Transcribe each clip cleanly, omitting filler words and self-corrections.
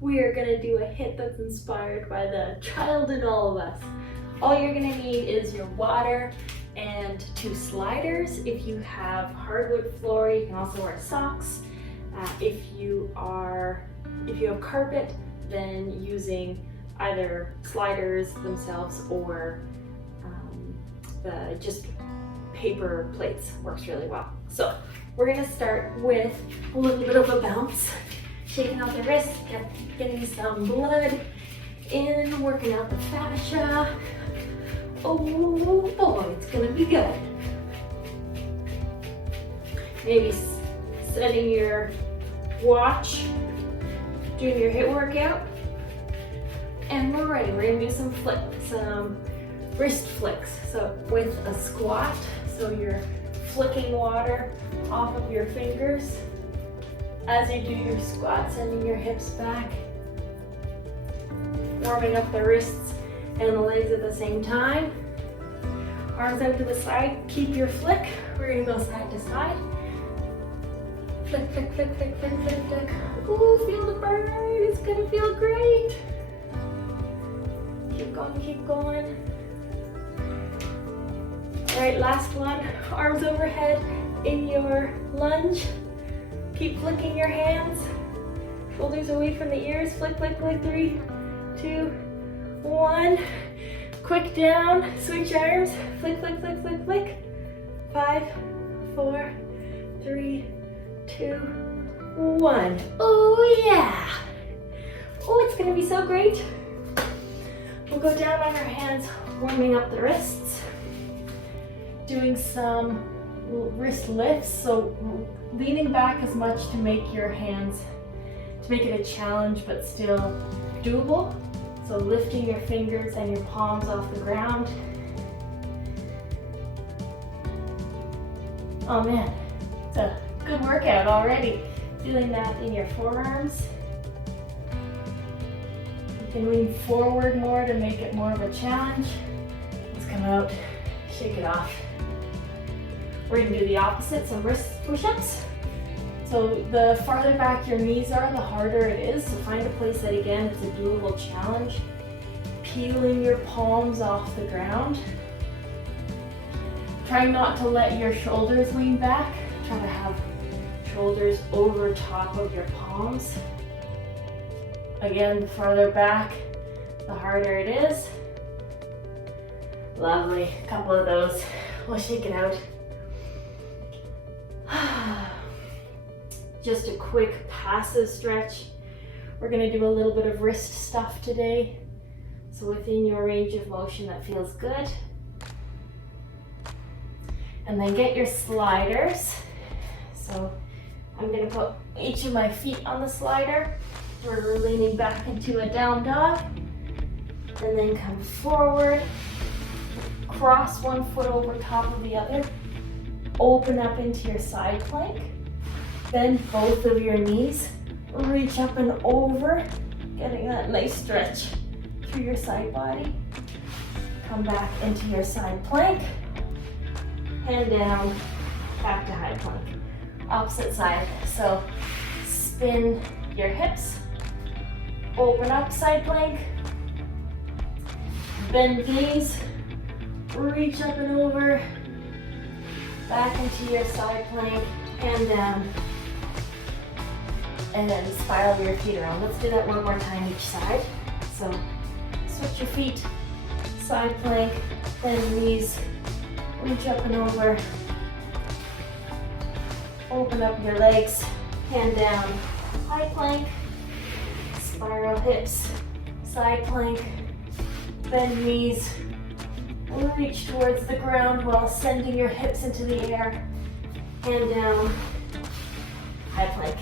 we are gonna do a HIIT that's inspired by the child in all of us. All you're gonna need is your water and 2 sliders. If you have hardwood floor, you can also wear socks. If you have carpet, then using either sliders themselves or the just paper plates works really well. So we're gonna start with a little bit of a bounce, shaking out the wrist, getting some blood in, working out the fascia. Oh boy, it's gonna be good. Maybe setting your watch, doing your HIIT workout, and we're ready. We're gonna do some wrist flicks. So with a squat, so you're flicking water off of your fingers as you do your squat, sending your hips back, warming up the wrists and the legs at the same time. Arms out to the side, keep your flick. We're gonna go side to side. Flick, flick, flick, flick, flick, flick, flick. Ooh, feel the burn, it's gonna feel great. Keep going, keep going. All right, last one, arms overhead in your lunge. Keep flicking your hands, shoulders away from the ears. Flick, flick, flick, 3, 2, 1. Quick down, switch arms, flick, flick, flick, flick, flick. 5, 4, 3, 2, 1. Oh yeah. Oh, it's gonna be so great. We'll go down on our hands, warming up the wrists, doing some wrist lifts. So leaning back as much to make your hands, to make it a challenge, but still doable. So lifting your fingers and your palms off the ground. Oh man, it's a good workout already. Feeling that in your forearms. You can lean forward more to make it more of a challenge. Let's come out, shake it off. We're gonna do the opposite, some wrist push-ups. So the farther back your knees are, the harder it is. So find a place that, again, it's a doable challenge. Peeling your palms off the ground. Try not to let your shoulders lean back. Try to have shoulders over top of your palms. Again, the farther back, the harder it is. Lovely, a couple of those. We'll shake it out. Just a quick passive stretch. We're gonna do a little bit of wrist stuff today. So within your range of motion that feels good. And then get your sliders. So I'm gonna put each of my feet on the slider. We're leaning back into a down dog. And then come forward. Cross one foot over top of the other. Open up into your side plank. Bend both of your knees, reach up and over, getting that nice stretch through your side body. Come back into your side plank, hand down, back to high plank. Opposite side, so spin your hips, open up side plank, bend knees, reach up and over, back into your side plank, hand down, and then spiral your feet around. Let's do that one more time each side. So switch your feet, side plank, bend knees, reach up and over, open up your legs, hand down, high plank, spiral hips, side plank, bend knees, reach towards the ground while sending your hips into the air, hand down, high plank.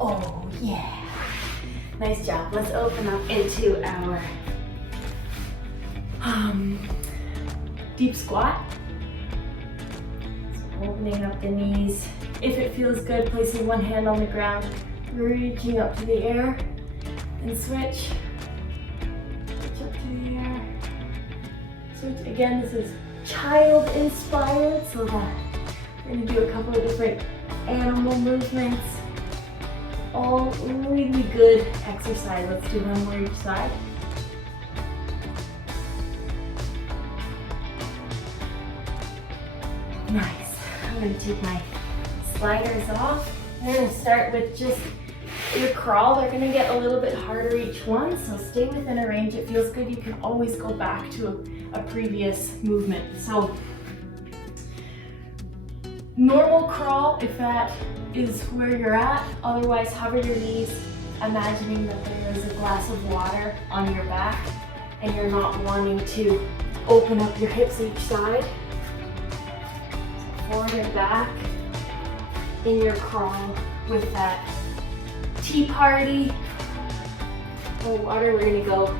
Oh yeah, nice job. Let's open up into our deep squat. So opening up the knees. If it feels good, placing one hand on the ground, reaching up to the air, and switch. Reach up to the air. Switch. Again, this is child inspired, so that we're gonna do a couple of different animal movements. all really good exercise. Let's do one more each side. Nice. I'm going to take my sliders off. I'm going to start with just your crawl. They're going to get a little bit harder each one, so stay within a range. It feels good. You can always go back to a previous movement. So normal crawl if that is where you're at. Otherwise, hover your knees, imagining that there is a glass of water on your back and you're not wanting to open up your hips each side. So forward and back in your crawl with that tea party or water. We're gonna go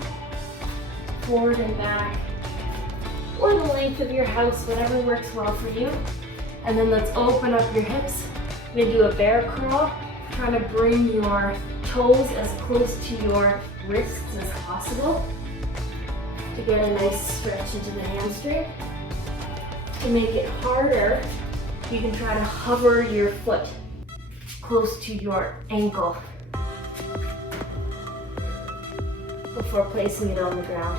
forward and back or the length of your house, whatever works well for you. And then let's open up your hips. We're gonna do a bear crawl, trying to bring your toes as close to your wrists as possible to get a nice stretch into the hamstring. To make it harder, you can try to hover your foot close to your ankle before placing it on the ground.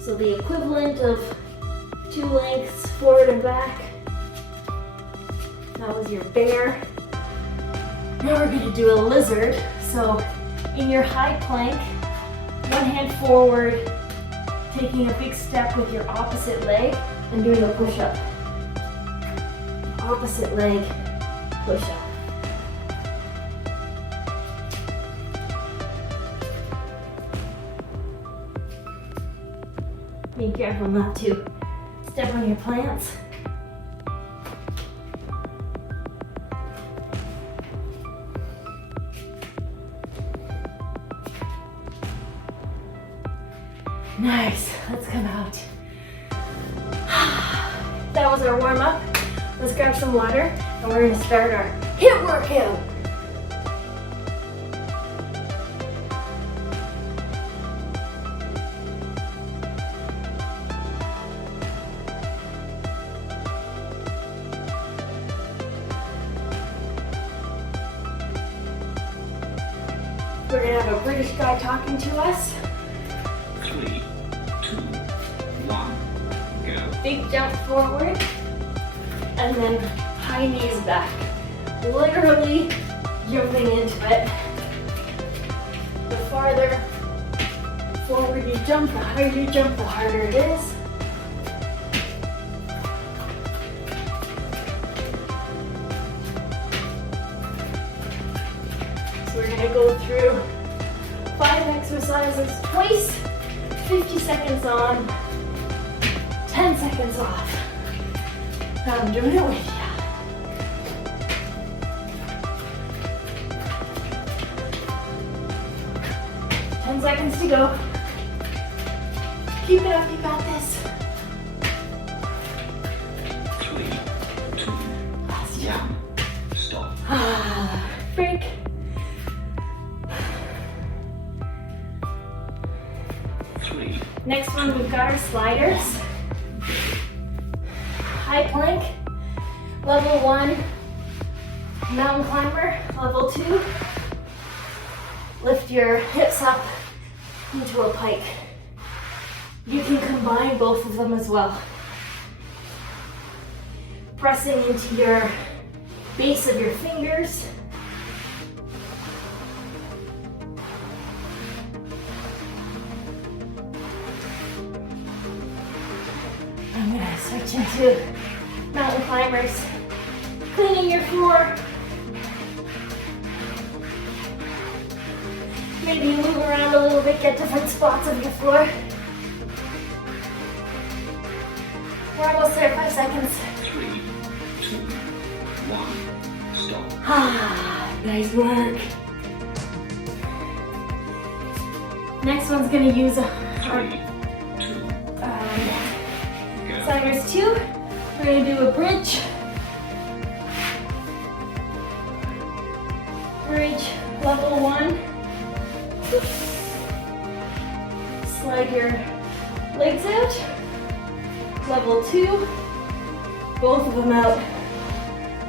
So the equivalent of 2 lengths forward and back. That was your bear. Now we're going to do a lizard. So in your high plank, one hand forward, taking a big step with your opposite leg and doing a push-up. Opposite leg, push-up. Be careful not to step on your plants. Nice, let's come out. That was our warm up. Let's grab some water and we're gonna start our HIIT workout. We're gonna have a British guy talking to us. 3, 2, 1, go. Big jump forward, and then high knees back. Literally jumping into it. The farther forward you jump, the higher you jump, the harder it is. So we're gonna go through 5 exercises twice, 50 seconds on, 10 seconds off. Now I'm doing it with you. 10 seconds to go. Keep it up, you got this. 3, 2, Last jump. 1, stop. Break. Next one, we've got our sliders. High plank, level 1, mountain climber, level 2. Lift your hips up into a pike. You can combine both of them as well. Pressing into your base of your fingers. I'm gonna switch into mountain climbers. Cleaning your floor. Maybe move around a little bit, get different spots of your floor. We're almost there, 5 seconds. 3, 2, 1, stop. Nice work. Next one's gonna use a 3, 2, go. Simers 2. We're gonna do a bridge. Bridge, level 1. Slide your legs out. level 2. Both of them out.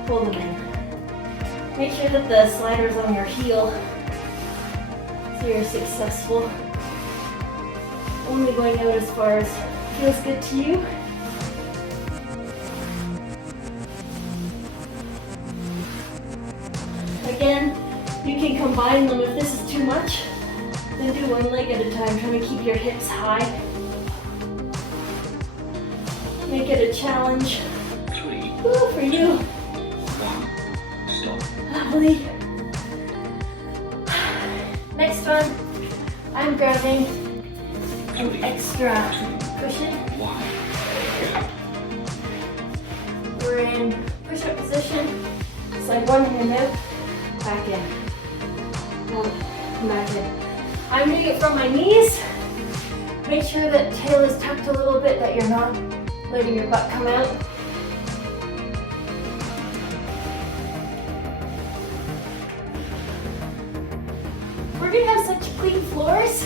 Pull them in. Make sure that the slider's on your heel so you're successful. Only going out as far as feels good to you. Again, you can combine them. If this is too much, then do one leg at a time, trying to keep your hips high. Make it a challenge. 3, Woo, for you. 1, stop. Lovely. Next one, I'm grabbing an extra cushion. 1, We're in push-up position. Slide one hand out, back in. Out, back in. I'm doing it from my knees. Make sure that tail is tucked a little bit, that you're not letting your butt come out. We're gonna have such clean floors.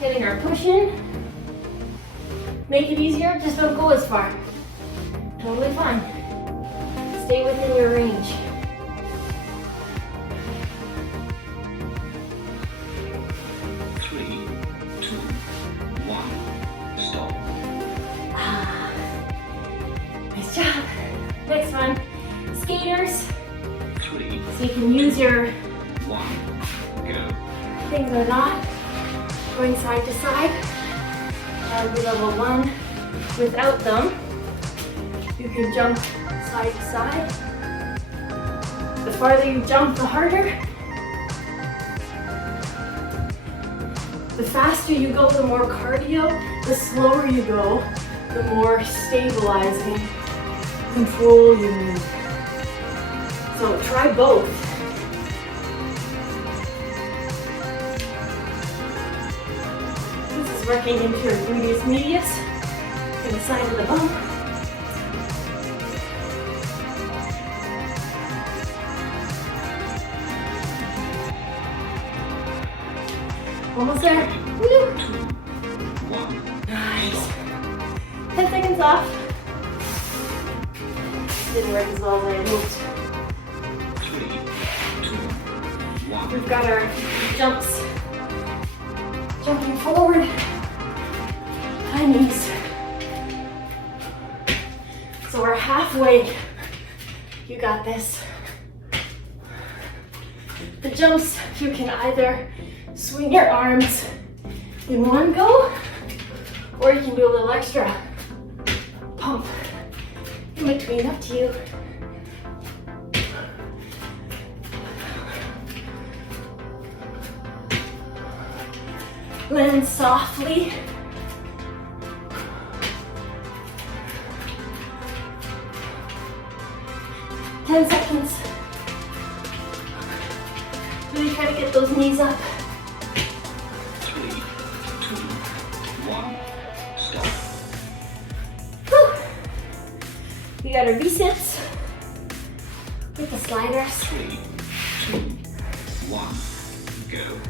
Getting our push in. Make it easier, just don't go as far. Totally fine. Stay within your range. Three, two, one, stop. Nice job. Next one, skaters. 3, So you can use your 1, go. things or not. Going side to side. That'll be level 1. Without them, you can jump side to side. The farther you jump, the harder. The faster you go, the more cardio. The slower you go, the more stabilizing control you need. So try both. This is working into your gluteus medius and the side of the bum. Almost there. Woo. 1, Nice. 10 seconds off. Didn't work as well as I had hoped. 3, 2, 1. We've got our jumps. Jumping forward. High knees. So we're halfway. You got this. The jumps, you can either swing your arms in one go, or you can do a little extra pump in between, up to you. Land softly. Ten seconds. Really try to get those knees up. 3, 2, 1, stop. Whew. We got our V-sits with the sliders. 3, 2, 1, go.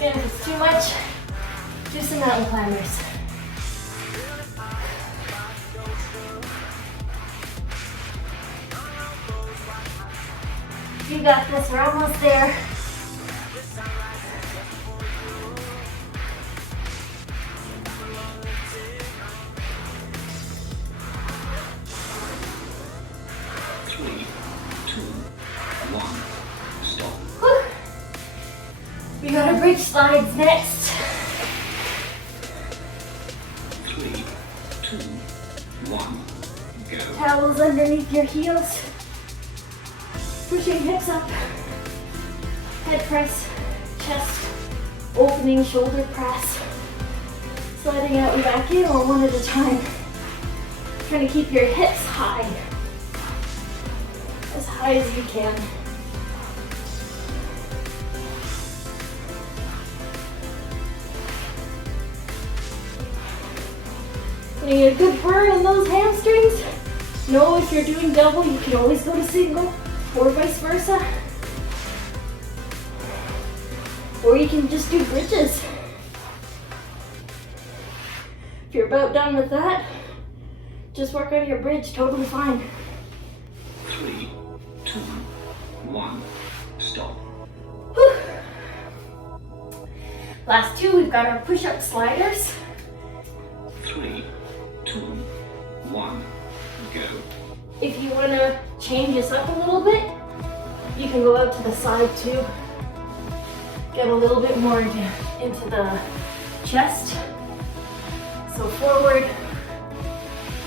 And if it's too much, do some mountain climbers. You got this, we're almost there. Three, two, one, stop. Whew. We got our bridge slides next. 3, 2, 1, go. Towels underneath your heels. Pushing hips up. Head press, chest, opening shoulder press. Sliding out and back in, or one at a time. Trying to keep your hips high. As high as you can. Getting a good burn on those hamstrings. Know if you're doing double, you can always go to single, or vice versa. Or you can just do bridges. If you're about done with that, just work on your bridge, totally fine. 3, 2, 1, stop. Whew. Last two, we've got our push-up sliders. 3, 2, 1, go. If you want to change this up a little bit, you can go out to the side too. Get a little bit more into the chest. So forward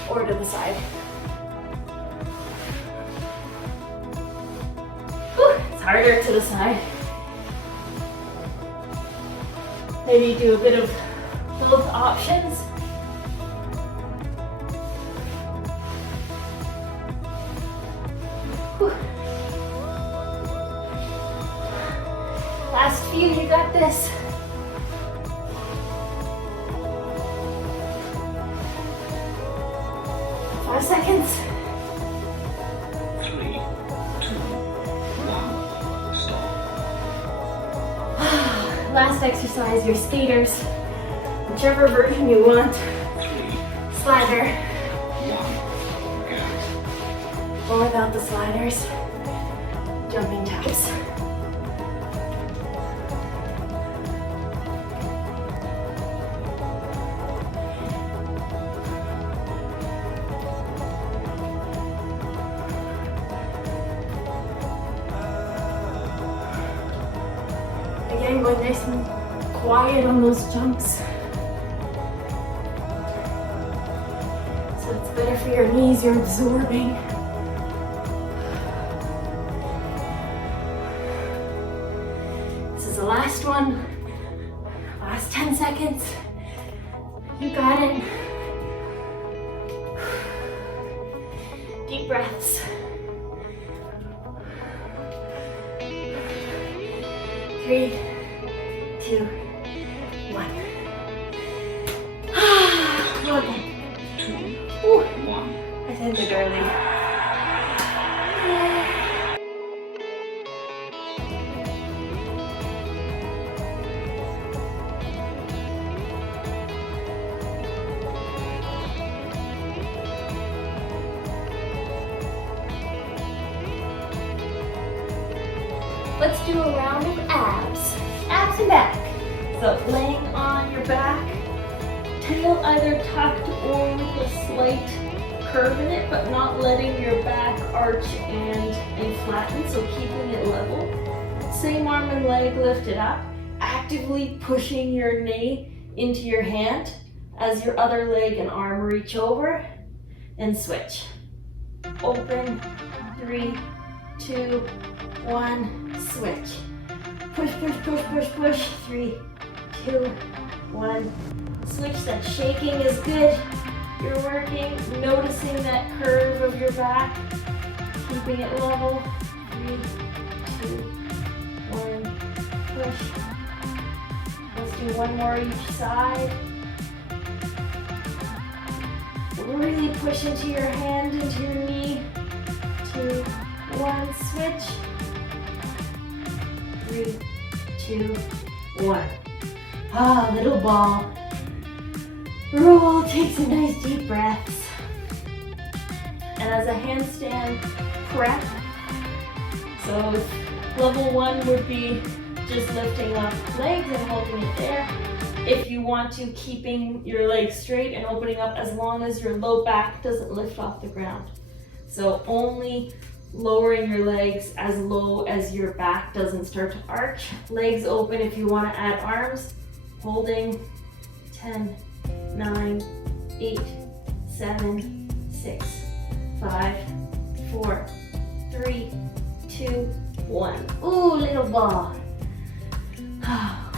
or to the side. Whew, it's harder to the side. Maybe do a bit of both options. Whew. Last few, you got this. Seconds. 3, 2, 1, stop. Last exercise, your skaters. Whichever version you want. 3, Slider. 1, go. Or without the sliders. Jumping jacks. Again, go nice and quiet on those jumps. So it's better for your knees, you're absorbing. This is the last one. Last 10 seconds. You got it. Deep breaths. 3, 2, 1. Well done. 2, Ooh, 1. I said it early. Let's do a round of abs. Abs and back. So laying on your back, tail either tucked or with a slight curve in it, but not letting your back arch and flatten, so keeping it level. Same arm and leg lifted up, actively pushing your knee into your hand as your other leg and arm reach over, and switch. Open, 3, 2, 1, switch. Push, push, push, push, push. 3, 2, 1. Switch. That shaking is good. You're working, noticing that curve of your back, keeping it level. 3, 2, 1, push. Let's do one more each side. Really push into your hand, into your knee. 2, 1, switch. 3, 2, 1. Ah, little ball. Roll, take some nice deep breaths. And as a handstand prep, so level 1 would be just lifting up legs and holding it there. If you want to, keeping your legs straight and opening up as long as your low back doesn't lift off the ground. So only lowering your legs as low as your back doesn't start to arch. Legs open if you want to add arms. Holding 10, 9, 8, 7, 6, 5, 4, 3, 2, 1. Ooh, little ball.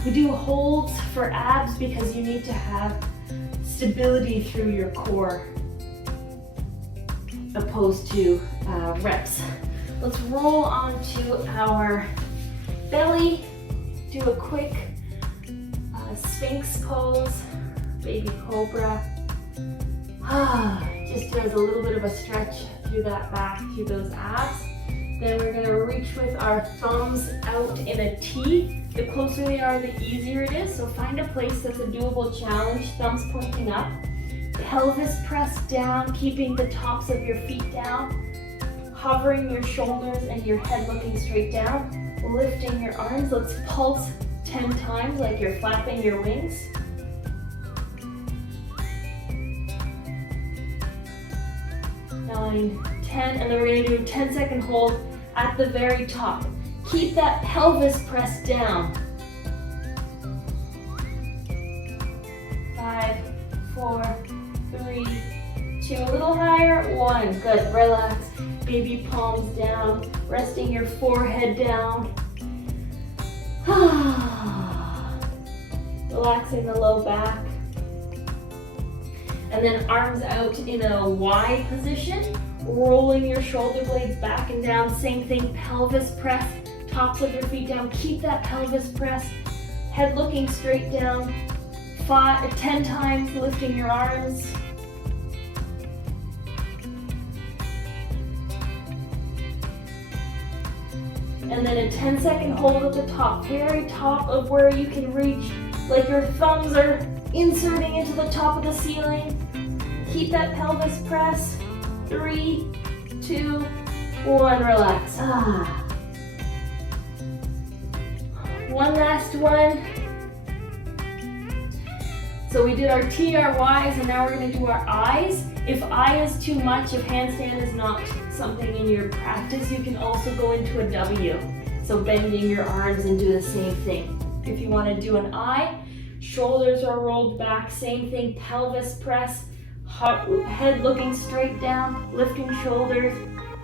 We do holds for abs because you need to have stability through your core. opposed to reps. Let's roll onto our belly. Do a quick Sphinx pose, baby cobra. Just does a little bit of a stretch through that back, through those abs. Then we're gonna reach with our thumbs out in a T. The closer they are, the easier it is. So find a place that's a doable challenge, thumbs pointing up. Pelvis pressed down, keeping the tops of your feet down. Hovering your shoulders and your head looking straight down. Lifting your arms. Let's pulse 10 times like you're flapping your wings. 9, 10, and then we're gonna do a 10-second hold at the very top. Keep that pelvis pressed down. 5, 4, 3, 2, a little higher, 1, good, relax. Baby palms down, resting your forehead down. Relaxing the low back. And then arms out in a Y position, rolling your shoulder blades back and down. Same thing, pelvis press, tops of your feet down. Keep that pelvis press, head looking straight down. 10 times, lifting your arms. And then a 10-second hold at the top, very top of where you can reach, like your thumbs are inserting into the top of the ceiling. Keep that pelvis press. 3, 2, 1, relax. One last one. So we did our T, our Ys, and now we're gonna do our Is. If I is too much, if handstand is not something in your practice, you can also go into a W. So bending your arms and do the same thing. If you wanna do an I, shoulders are rolled back, same thing, pelvis press, head looking straight down, lifting shoulders,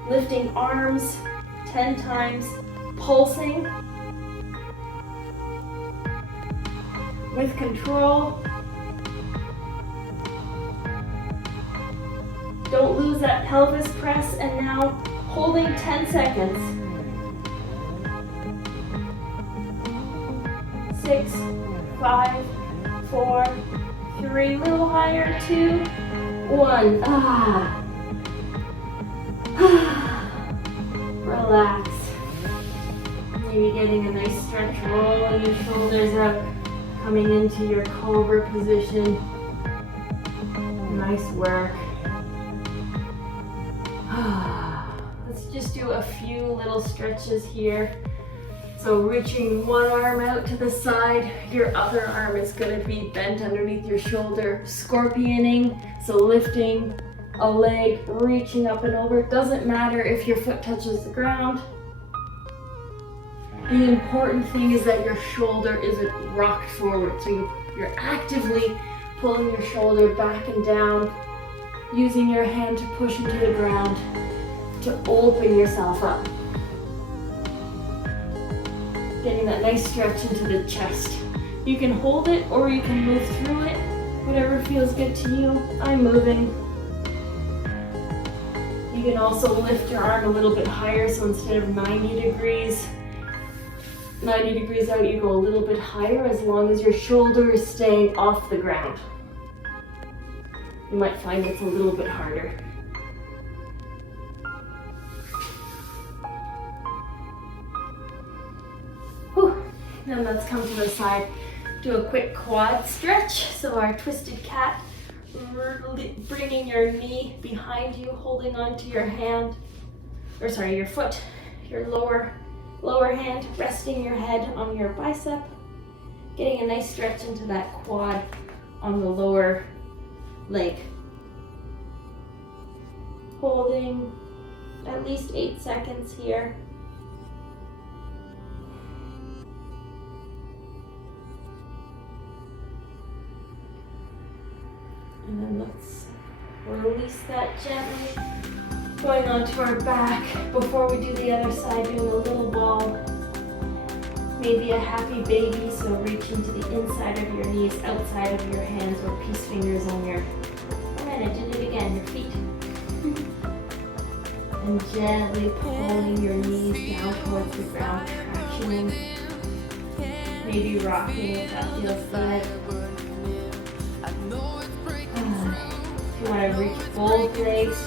lifting arms 10 times, pulsing with control. Don't lose that pelvis press, and now holding 10 seconds. 6, 5, 4, 3, a little higher, 2, 1. Relax. Maybe getting a nice stretch, rolling your shoulders up, coming into your cobra position. Nice work. Let's just do a few little stretches here. So reaching one arm out to the side, your other arm is going to be bent underneath your shoulder, scorpioning, so lifting a leg, reaching up and over. It doesn't matter if your foot touches the ground. The important thing is that your shoulder isn't rocked forward, so you're actively pulling your shoulder back and down, using your hand to push into the ground to open yourself up. Getting that nice stretch into the chest. You can hold it or you can move through it, whatever feels good to you. I'm moving. You can also lift your arm a little bit higher, so instead of 90 degrees out, you go a little bit higher as long as your shoulder is staying off the ground. You might find it's a little bit harder. Whew. Then let's come to the side. Do a quick quad stretch. So our twisted cat, bringing your knee behind you, holding onto your hand, your foot, your lower hand, resting your head on your bicep, getting a nice stretch into that quad on the lower leg. Holding at least 8 seconds here. And then let's release that gently. Going onto our back. Before we do the other side, doing a little ball. Maybe a happy baby, so reach into the inside of your knees, outside of your hands, or peace fingers on your, I did it again, your feet. And gently pulling your knees down towards the ground, tractioning, maybe rocking if that feels good. If you want to reach both legs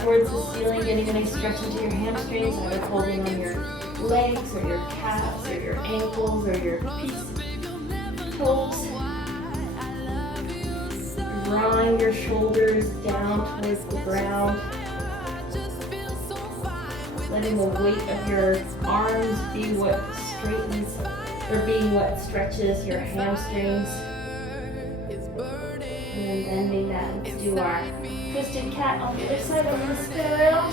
towards the ceiling, getting a nice stretch into your hamstrings, either holding on your legs or your calves or your ankles or your toes. Drawing your shoulders down towards the ground. Letting the weight of your arms be what straightens, or being what stretches your hamstrings. And then bending that. Let's do our twisted cat on the other side. I'm going to spin around.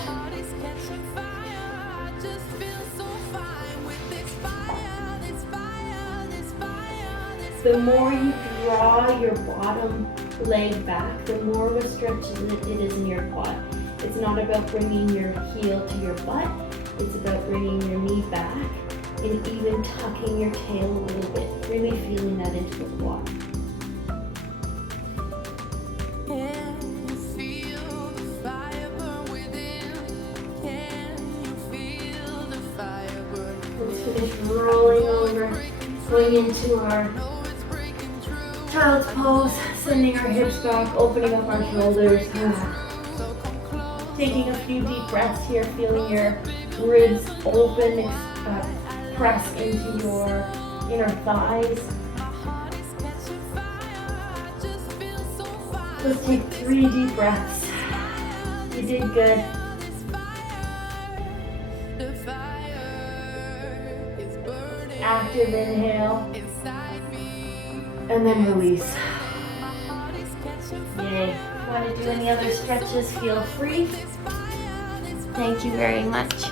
The more you draw your bottom leg back, the more of a stretch it is in your quad. It's not about bringing your heel to your butt. It's about bringing your knee back and even tucking your tail a little bit. Really feeling that into the quad. Let's finish rolling over, going into our child's pose, sending our hips back, opening up our shoulders. Taking a few deep breaths here, feeling your ribs open, press into your inner thighs. Let's take 3 deep breaths. You did good. Active inhale. And then release. Yay. Want to do any other stretches, feel free. Thank you very much.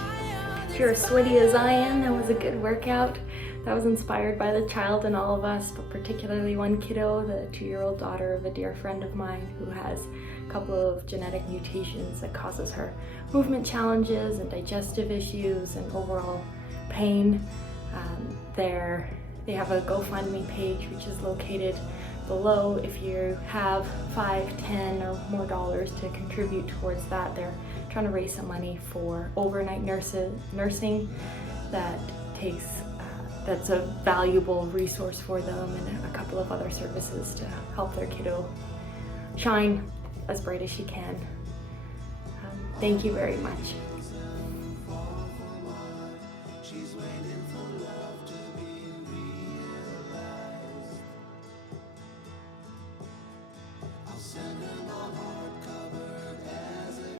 If you're as sweaty as I am, that was a good workout. That was inspired by the child and all of us, but particularly one kiddo, the 2-year-old daughter of a dear friend of mine who has a couple of genetic mutations that causes her movement challenges and digestive issues and overall pain. They have a GoFundMe page which is located below. If you have $5, $10 or more dollars to contribute towards that, they're trying to raise some money for overnight nursing that's a valuable resource for them, and a couple of other services to help their kiddo shine as bright as she can. Thank you very much.